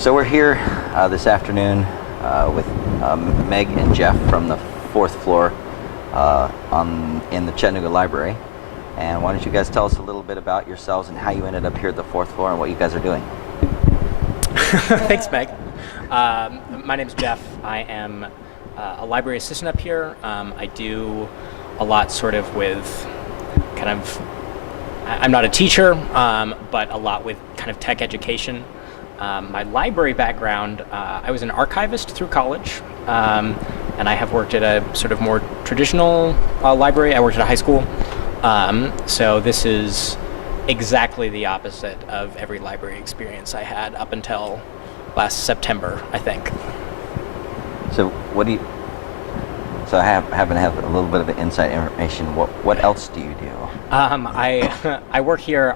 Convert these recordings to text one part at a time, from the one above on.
So we're here this afternoon with Meg and Geoff from the 4th floor in the Chattanooga Library. And why don't you guys tell us a little bit about yourselves and how you ended up here at the 4th floor and what you guys are doing? Thanks, Meg. My name's Geoff. I am a library assistant up here. I do a lot sort of with I'm not a teacher, but a lot with kind of tech education. My library background, I was an archivist through college, and I have worked at a sort of more traditional library. I worked at a high school. So this is exactly the opposite of every library experience I had up until last September, I think. So so I happen to have a little bit of inside information. What else do you do? I work here.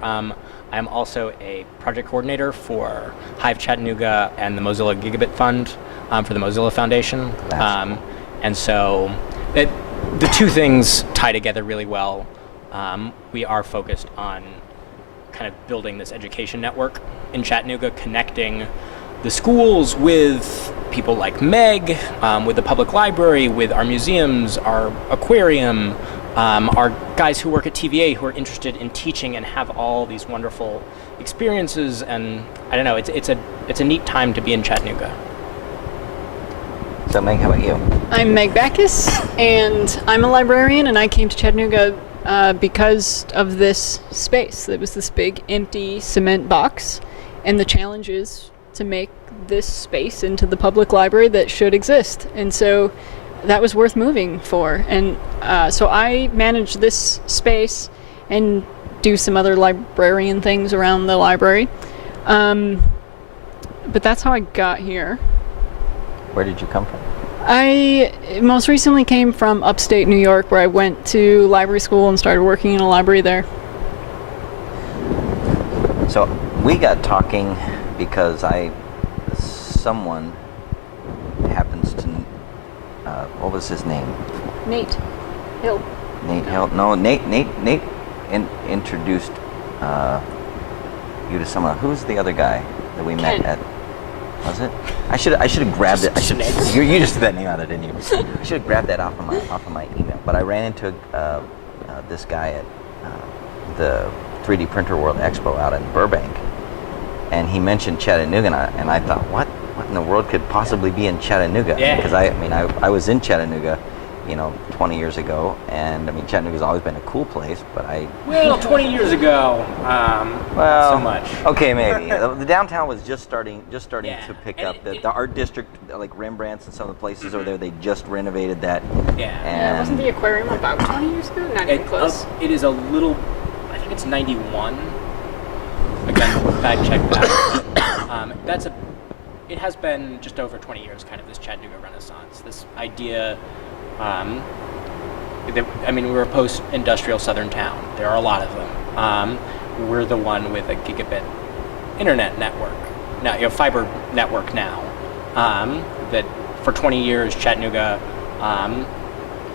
I'm also a project coordinator for Hive Chattanooga and the Mozilla Gigabit Fund for the Mozilla Foundation. Cool. And so the two things tie together really well. We are focused on kind of building this education network in Chattanooga, connecting the schools with people like Meg, with the public library, with our museums, our aquarium, our guys who work at TVA who are interested in teaching and have all these wonderful experiences. And I don't know, it's a neat time to be in Chattanooga. So Meg, how about you? I'm Meg Backus, and I'm a librarian, and I came to Chattanooga because of this space. It was this big empty cement box, and the challenge is to make this space into the public library that should exist. And so that was worth moving for. And so I manage this space and do some other librarian things around the library. But that's how I got here. Where did you come from? I most recently came from upstate New York, where I went to library school and started working in a library there. So we got talking because someone happens to, what was his name? Nate Hill. Nate Hill. No, Nate introduced you to someone. Who's the other guy that we met at? Was it? I should have grabbed it. You just threw that name out there, didn't you? I should have grabbed that off of my email. But I ran into this guy at the 3D Printer World Expo out in Burbank, and he mentioned Chattanooga, and I thought, what in the world could possibly be in Chattanooga? Yeah. Because I was in Chattanooga, 20 years ago, and Chattanooga's always been a cool place, but 20 years ago, well, so much. Okay, maybe. The downtown was just starting Yeah. to pick And up. The art district, like Rembrandt's and some of the places over there, they just renovated that. Yeah. Yeah, wasn't the aquarium about 20 years ago? Not even close. It is a little, I think it's 91. Again, fact check that. It has been just over 20 years, kind of this Chattanooga Renaissance. This idea, we were a post-industrial southern town. There are a lot of them. We're the one with a gigabit internet network, now, fiber network now. That for 20 years, Chattanooga,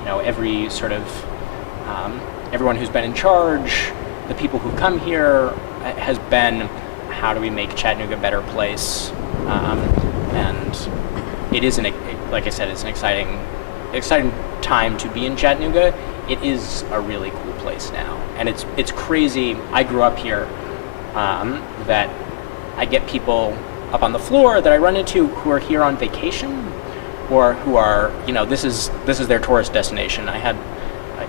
every sort of, everyone who's been in charge, the people who come here, has been, how do we make Chattanooga a better place? And it is like I said, it's an exciting time to be in Chattanooga. It is a really cool place now, and it's crazy. I grew up here. That I get people up on the floor that I run into who are here on vacation, or who are this is their tourist destination. I had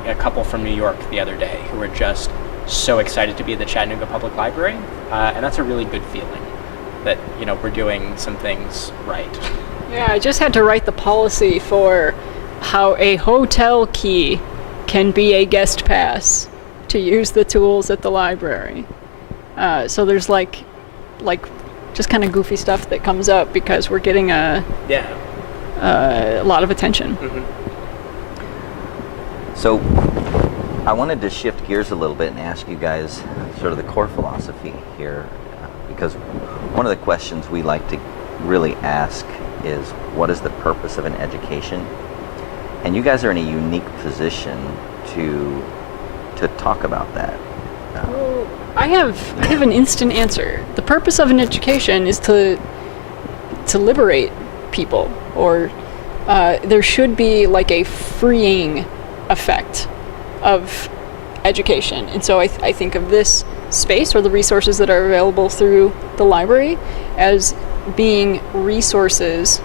a couple from New York the other day who were just so excited to be at the Chattanooga Public Library, and that's a really good feeling that we're doing some things right. Yeah, I just had to write the policy for how a hotel key can be a guest pass to use the tools at the library. So there's like just kind of goofy stuff that comes up because we're getting a lot of attention. Mm-hmm. So I wanted to shift gears a little bit and ask you guys sort of the core philosophy here, because one of the questions we like to really ask is, what is the purpose of an education? And you guys are in a unique position to talk about that. Well, I have an instant answer. The purpose of an education is to to liberate people, or there should be like a freeing effect of education. And so I think of this space or the resources that are available through the library as being resources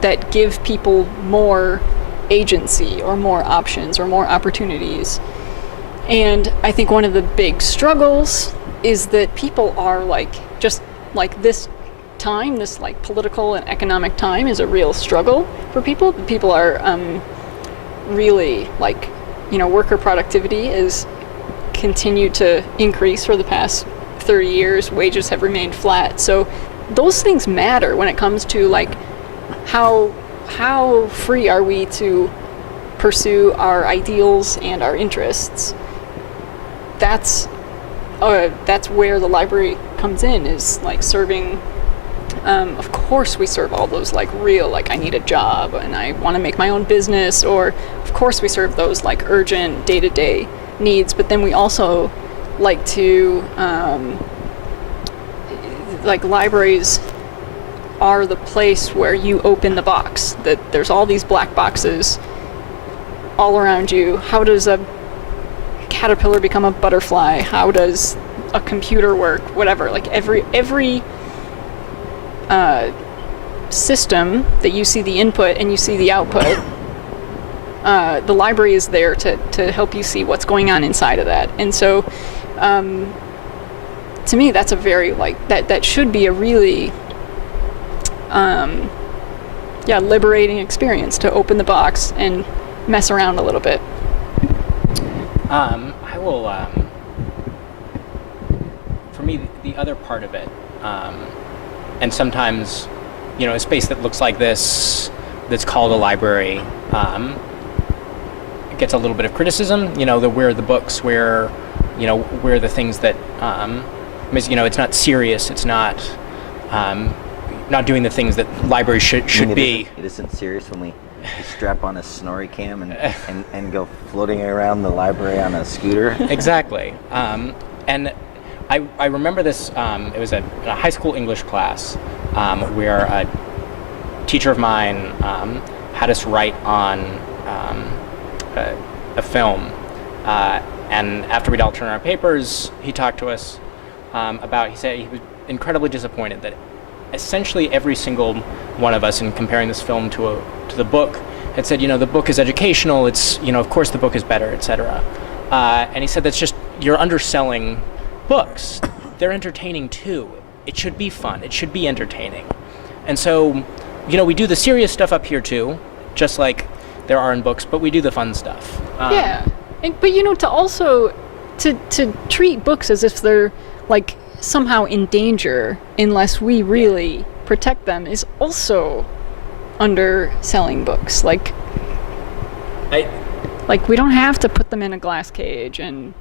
that give people more agency or more options or more opportunities. And I think one of the big struggles is that people are like, just like this time, this like political and economic time is a real struggle for people. People are really like, worker productivity is continued to increase for the past 30 years. Wages have remained flat. So those things matter when it comes to like how free are we to pursue our ideals and our interests. That's where the library comes in, is like serving. Of course we serve all those like real, like I need a job and I want to make my own business, or of course we serve those like urgent day-to-day needs, but then we also like to like libraries are the place where you open the box, that there's all these black boxes all around you. How does a caterpillar become a butterfly? How does a computer work? Whatever, like every system that you see the input and you see the output, the library is there to help you see what's going on inside of that. And so to me that's a very like that should be a really liberating experience, to open the box and mess around a little bit. I will for me the other part of it, and sometimes a space that looks like this, that's called a library, gets a little bit of criticism. Where the books, where the things that it's not serious, it's not doing the things that libraries should be. It isn't serious when we strap on a snorri cam and go floating around the library on a scooter. Exactly. And I remember this, it was a high school English class where a teacher of mine had us write on a film. And after we'd all turned our papers, he talked to us he said he was incredibly disappointed that essentially every single one of us, in comparing this film to the book, had said, the book is educational, it's, of course the book is better, etc. And he said that's just, you're underselling books. They're entertaining too. It should be fun. It should be entertaining. And so, we do the serious stuff up here too, just like there are in books, but we do the fun stuff. But to also to treat books as if they're like somehow in danger unless we really protect them is also underselling books. Like we don't have to put them in a glass cage and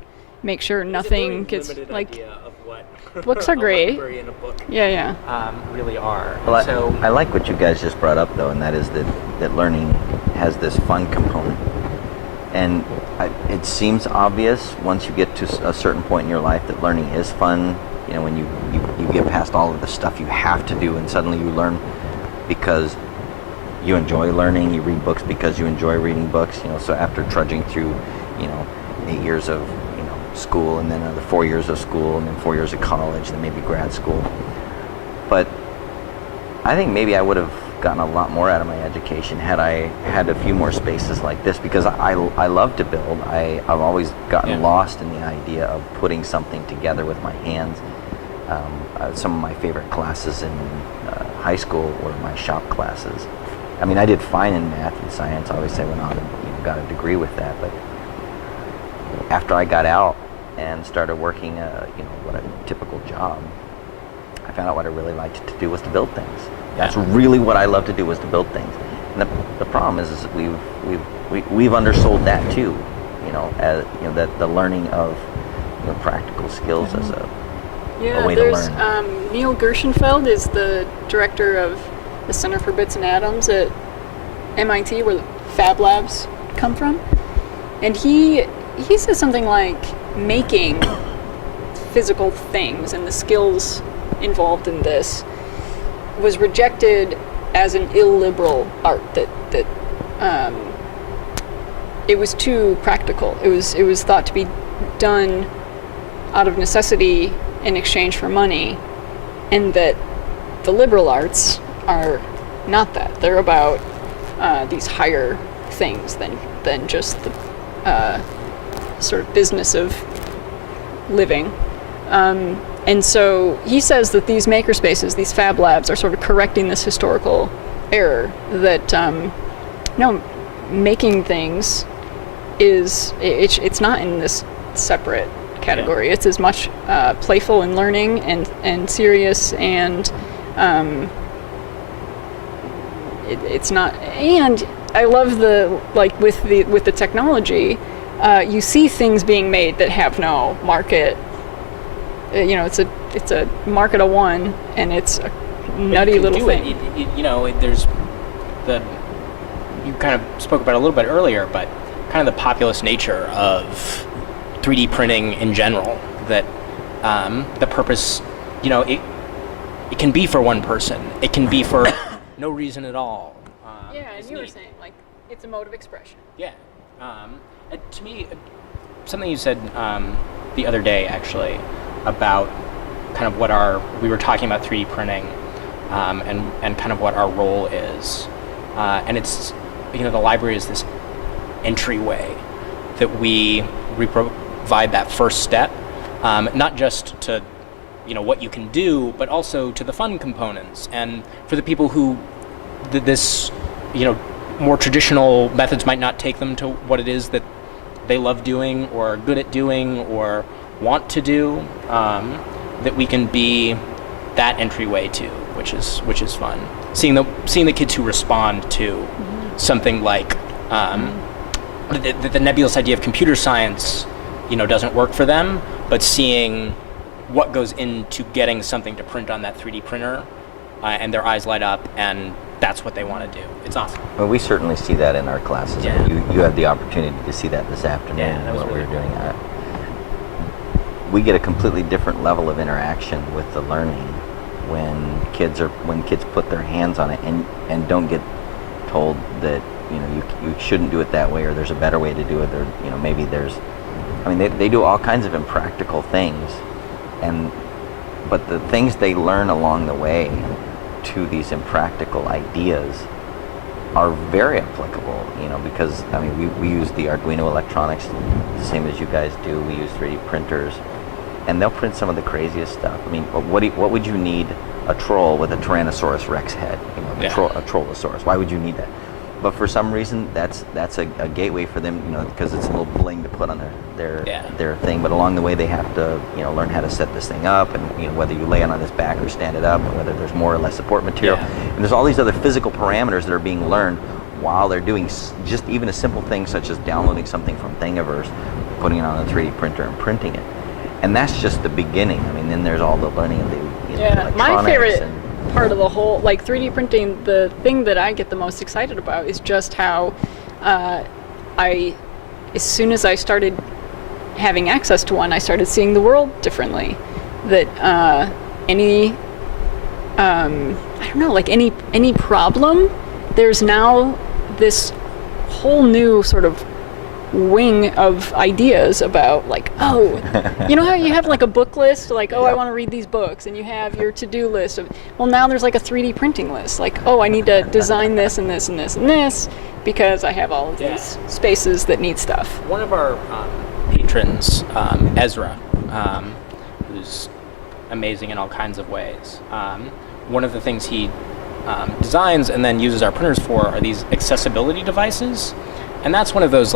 make sure nothing gets like. Books are great. In a book, really are. Well, I like what you guys just brought up though, and that is that learning has this fun component. And it seems obvious once you get to a certain point in your life that learning is fun. When you get past all of the stuff you have to do, and suddenly you learn because you enjoy learning. You read books because you enjoy reading books. So after trudging through, 8 years of school, and then another 4 years of school, and then 4 years of college, then maybe grad school. But I think maybe I would have gotten a lot more out of my education had I had a few more spaces like this, because I love to build. I've always gotten lost in the idea of putting something together with my hands. Some of my favorite classes in high school were my shop classes. I mean, I did fine in math and science. Obviously, I went on and got a degree with that. But after I got out and started working, what a typical job, I found out what I really liked to do was to build things. That's really what I love to do, was to build things. And the problem is that we've undersold that too. That the learning of practical skills as a way to learn. Neil Gershenfeld is the director of the Center for Bits and Atoms at MIT, where the Fab Labs come from, and he says something like making physical things and the skills involved in this was rejected as an illiberal art, that it was too practical. It was thought to be done out of necessity in exchange for money, and that the liberal arts are not that. They're about these higher things than just the sort of business of living. And so he says that these makerspaces, these fab labs, are sort of correcting this historical error that making things it's not in this separate category. It's as much playful and learning and serious, and it's not. And I love with the technology, you see things being made that have no market. It's a market of one, and it's a nutty little thing. There's you kind of spoke about it a little bit earlier, but kind of the populist nature of 3D printing in general, that the purpose, it can be for one person. It can be for no reason at all. And you were saying, it's a mode of expression. Yeah. To me, something you said the other day, actually, about kind of we were talking about 3D printing and kind of what our role is. And it's, the library is this entryway that we provide that first step, not just to, what you can do, but also to the fun components. And for the people who this, more traditional methods might not take them to what it is that they love doing or are good at doing or want to do, that we can be that entryway to, which is fun. Seeing the kids who respond to something like the nebulous idea of computer science, doesn't work for them, but seeing what goes into getting something to print on that 3D printer, and their eyes light up, and that's what they want to do. It's awesome. Well, we certainly see that in our classes. Yeah. You had the opportunity to see that this afternoon. Yeah, that was what really we were doing. We get a completely different level of interaction with the learning when kids put their hands on it and don't get told that you shouldn't do it that way, or there's a better way to do it, or maybe they do all kinds of impractical things, but the things they learn along the way to these impractical ideas are very applicable, because we use the Arduino electronics the same as you guys do. We use 3D printers, and they'll print some of the craziest stuff. What would you need a troll with a Tyrannosaurus Rex head? A Trollosaurus. Why would you need that? But for some reason, that's a gateway for them, because it's a little bling to put on their thing. But along the way, they have to, learn how to set this thing up, and whether you lay it on its back or stand it up, and whether there's more or less support material. Yeah. And there's all these other physical parameters that are being learned while they're doing just even a simple thing such as downloading something from Thingiverse, putting it on a 3D printer and printing it. And that's just the beginning. Then there's all the learning of the electronics. My favorite part of the whole 3D printing, the thing that I get the most excited about is just how as soon as I started having access to one, I started seeing the world differently. That any problem, there's now this whole new sort of wing of ideas about how you have a book list, I want to read these books, and you have your to-do list of, now there's a 3D printing list, I need to design this and this and this and this because I have all of these spaces that need stuff. One of our patrons, Ezra, who's amazing in all kinds of ways, one of the things he designs and then uses our printers for are these accessibility devices, and that's one of those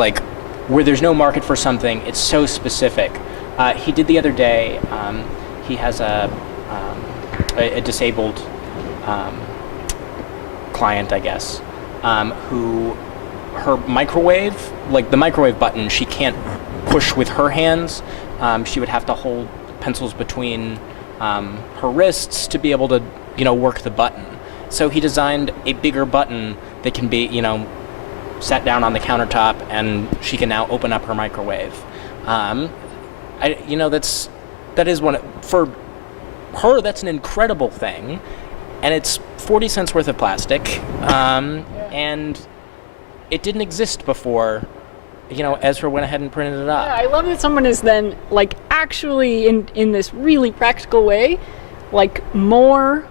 where there's no market for something, it's so specific. He did the other day, he has a disabled client, I guess, who her microwave, the microwave button, she can't push with her hands. She would have to hold pencils between her wrists to be able to, work the button. So he designed a bigger button that can be, sat down on the countertop, and she can now open up her microwave. That is one for her. That's an incredible thing, and it's 40 cents worth of plastic, and it didn't exist before, Ezra went ahead and printed it up. Yeah, I love that someone is then, like, actually in this really practical way, like, more,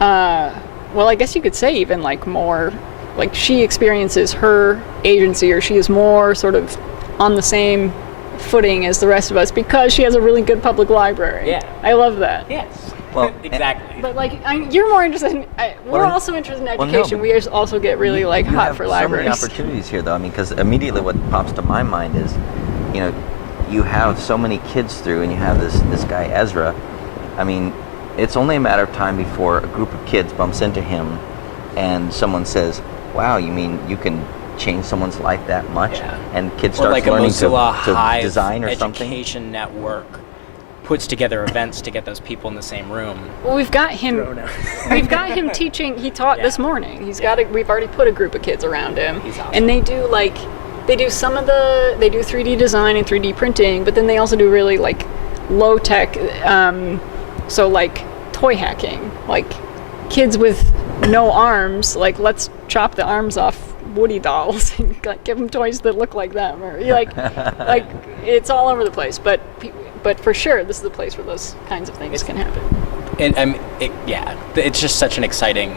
well, I guess you could say even, like, more, like, she experiences her agency, or she is more sort of on the same footing as the rest of us because she has a really good public library. Yeah. I love that. Yes. Well, exactly. But, like, you're more interested in, we're also interested in education. We also get really, like, hot for libraries. You have so many opportunities here, though. I mean, because immediately what pops to my mind is, you have so many kids through, and you have this guy, Ezra. I mean, it's only a matter of time before a group of kids bumps into him and someone says, wow, you mean you can change someone's life that much? Yeah. And kids Or start like learning a Mozilla to Hive design or something. education network puts together events to get those people in the same room. Well, we've got him. We've got him teaching. He taught this morning. We've already put a group of kids around him, He's awesome. and they do 3D design and 3D printing, but then they also do really like low tech. So like toy hacking, like kids with no arms. Like, let's chop the arms off Woody dolls and like, give them toys that look like them, or like it's all over the place. But for sure, this is the place where those kinds of things can happen. And it's just such an exciting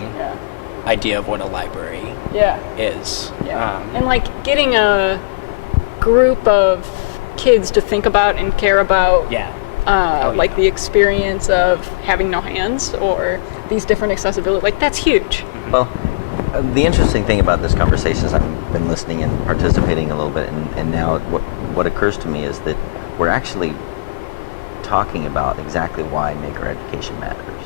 idea of what a library is. Yeah. And like getting a group of kids to think about and care about like the experience of having no hands or these different accessibility, like that's huge. Well, the interesting thing about this conversation is I've been listening and participating a little bit, and now what occurs to me is that we're actually talking about exactly why maker education matters.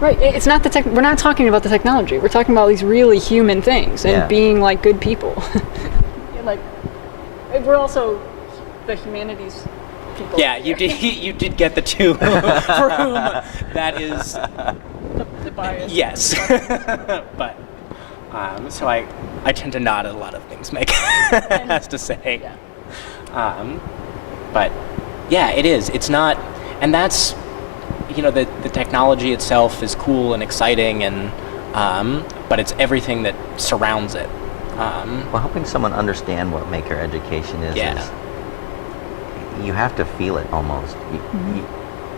Right. It's not we're not talking about the technology. We're talking about these really human things and being like good people. Like, we're also the humanities people. Yeah, you did get the two for whom that is the bias. yes. But so I tend to nod at a lot of things Meg has to say. Yeah. But yeah, it is. It's not, and that's, the technology itself is cool and exciting, and but it's everything that surrounds it. Well, helping someone understand what maker education is you have to feel it almost.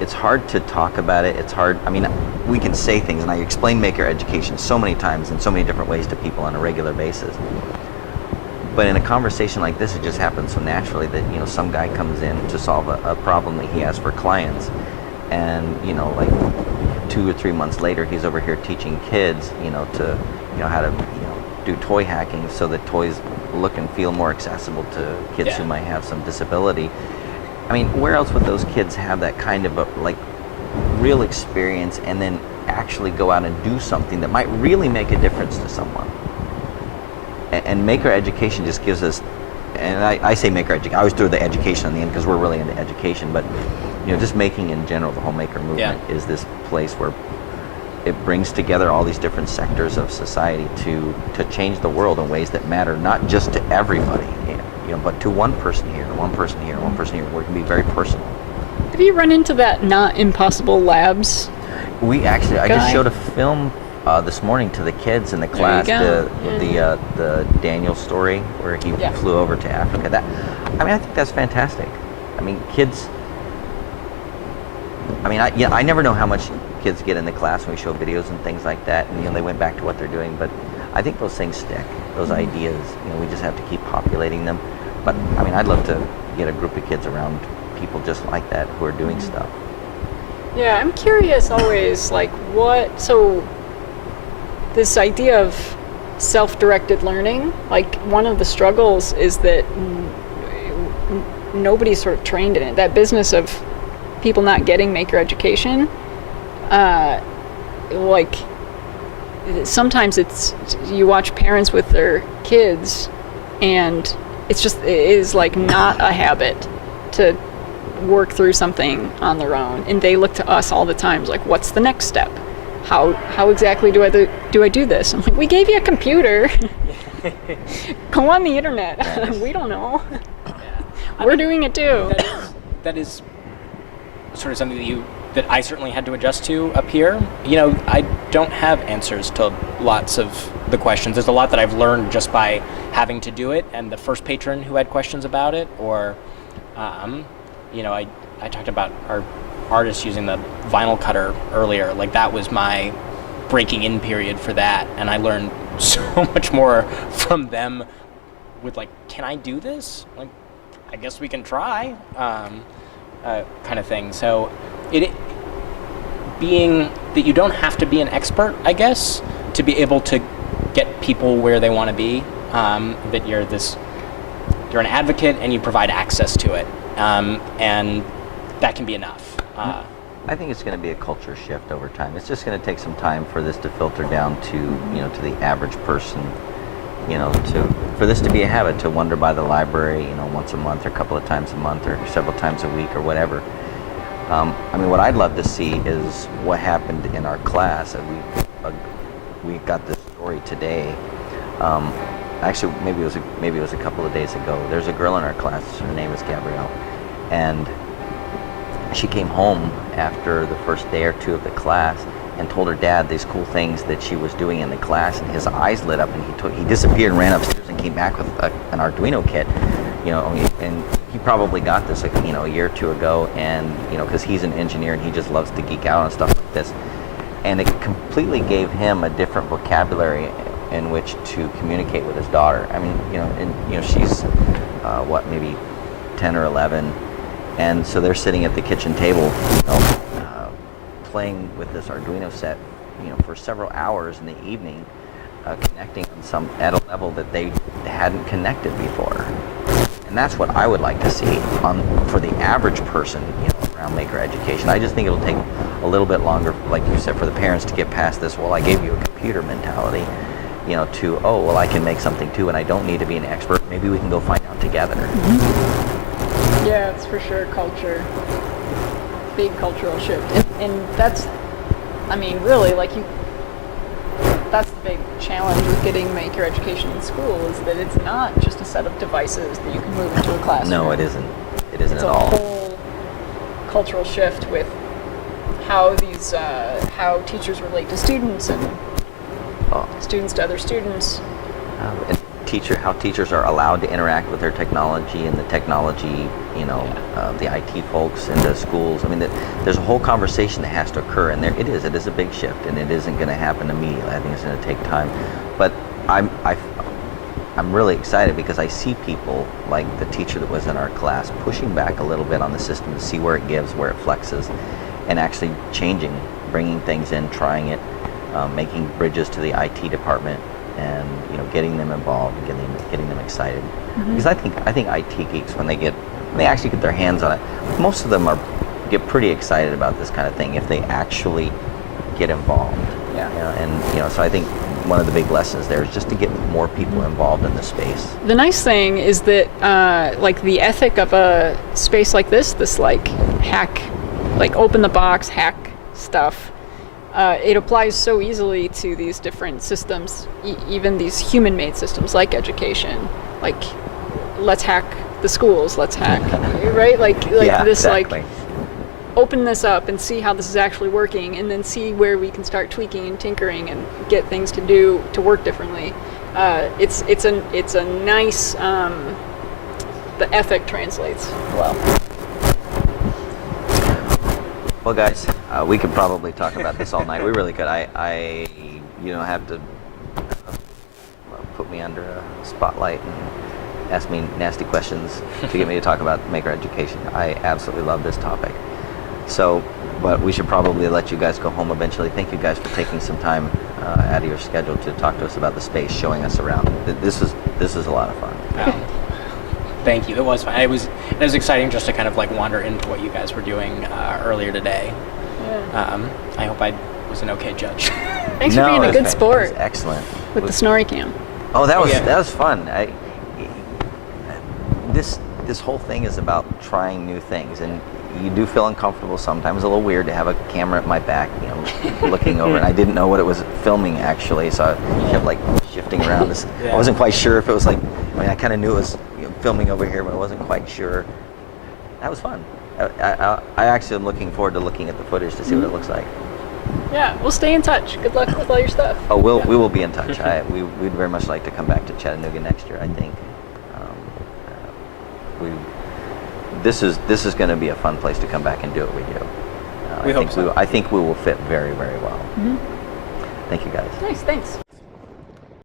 It's hard to talk about it. It's hard. I mean, we can say things, and I explain maker education so many times in so many different ways to people on a regular basis. But in a conversation like this, it just happens so naturally that, some guy comes in to solve a problem that he has for clients. And, like 2 or 3 months later, he's over here teaching kids, to, how to, do toy hacking so that toys look and feel more accessible to kids who might have some disability. I mean, where else would those kids have that kind of real experience and then actually go out and do something that might really make a difference to someone? And maker education just gives us, and I say maker education, I always throw the education on the end because we're really into education, but just making in general, the whole maker movement is this place where it brings together all these different sectors of society to change the world in ways that matter, not just to everybody, but to one person here, one person here, one person here, where it can be very personal. Have you run into that Not Impossible Labs? I just showed a film this morning to the kids in the class, the Daniel story where he flew over to Africa. I think that's fantastic. I mean, kids. I mean, I never know how much kids get in the class when we show videos and things like that, and they went back to what they're doing. But I think those things stick. Those ideas, we just have to keep populating them. But I mean, I'd love to get a group of kids around people just like that who are doing stuff. Yeah, I'm curious always, like, so this idea of self-directed learning, like, one of the struggles is that nobody's sort of trained in it. That business of people not getting maker education, like, sometimes you watch parents with their kids, and it is like not a habit to work through something on their own, and they look to us all the time, like, what's the next step? How exactly do I do this? I'm like, we gave you a computer. Go on the internet. We don't know. We're doing it too. That is sort of something that I certainly had to adjust to up here. I don't have answers to lots of the questions. There's a lot that I've learned just by having to do it, and the first patron who had questions about it, or, I talked about our artist using the vinyl cutter earlier. Like, that was my breaking in period for that, and I learned so much more from them with, like, can I do this? Like, I guess we can try, kind of thing. So it being that you don't have to be an expert, I guess, to be able to get people where they want to be, that you're an advocate and you provide access to it, and that can be enough. I think it's going to be a culture shift over time. It's just going to take some time for this to filter down to, to the average person, for this to be a habit, to wander by the library, once a month or a couple of times a month or several times a week or whatever. What I'd love to see is what happened in our class. We got this story today. Actually, maybe it was a couple of days ago. There's a girl in our class. Her name is Gabrielle, and she came home after the first day or two of the class and told her dad these cool things that she was doing in the class, and his eyes lit up, and he disappeared and ran upstairs and came back with an Arduino kit, and he probably got this a year or two ago, and because he's an engineer and he just loves to geek out on stuff like this, and it completely gave him a different vocabulary in which to communicate with his daughter. She's maybe 10 or 11, and so they're sitting at the kitchen table, playing with this Arduino set, for several hours in the evening, connecting at a level that they hadn't connected before. And that's what I would like to see for the average person, around maker education. I just think it'll take a little bit longer, like you said, for the parents to get past this, well, I gave you a computer mentality, to, oh, well, I can make something too, and I don't need to be an expert. Maybe we can go find out together. Mm-hmm. Yeah, it's for sure culture. Big cultural shift. And that's, really, that's the big challenge with getting maker education in school, is that it's not just a set of devices that you can move into a classroom. No, it isn't. It isn't it's at all. It's a whole cultural shift with how how teachers relate to students and students to other students. And how teachers are allowed to interact with their technology, and the technology, the IT folks in the schools. There's a whole conversation that has to occur, and it is a big shift, and it isn't going to happen immediately. I think it's going to take time, but I'm really excited because I see people like the teacher that was in our class pushing back a little bit on the system to see where it gives, where it flexes, and actually changing, bringing things in, trying it, making bridges to the IT department, and getting them involved, and getting them excited. Mm-hmm. Because I think IT geeks, when they actually get their hands on it, most of them get pretty excited about this kind of thing if they actually get involved. Yeah. So I think one of the big lessons there is just to get more people involved in the space. The nice thing is that the ethic of a space like this hack, open the box, hack stuff, it applies so easily to these different systems, even these human-made systems like education. Let's hack the schools, let's hack, right? Yeah, this, exactly. Open this up and see how this is actually working, and then see where we can start tweaking and tinkering and get things to work differently. It's a nice, the ethic translates well. Well, guys, we could probably talk about this all night. We really could. I have to put me under a spotlight and ask me nasty questions to get me to talk about maker education. I absolutely love this topic. So, but we should probably let you guys go home eventually. Thank you guys for taking some time out of your schedule to talk to us about the space, showing us around. This is a lot of fun. Thank you. It was fun. It was exciting just to kind of wander into what you guys were doing earlier today. Yeah. I hope I was an okay judge. Thanks for being a good sport. It was excellent. With the snorri cam. Oh, that was fun. This whole thing is about trying new things, and you do feel uncomfortable sometimes. A little weird to have a camera at my back, looking over, and I didn't know what it was filming actually, so I kept shifting around. I wasn't quite sure if it was I kind of knew it was filming over here, but I wasn't quite sure. That was fun. I actually am looking forward to looking at the footage to see what it looks like. Yeah, we'll stay in touch. Good luck with all your stuff. Oh, we will be in touch. We'd very much like to come back to Chattanooga next year. I think this is going to be a fun place to come back and do it with you. We hope so. I think we will fit very, very well. Thank you, guys. Nice, thanks.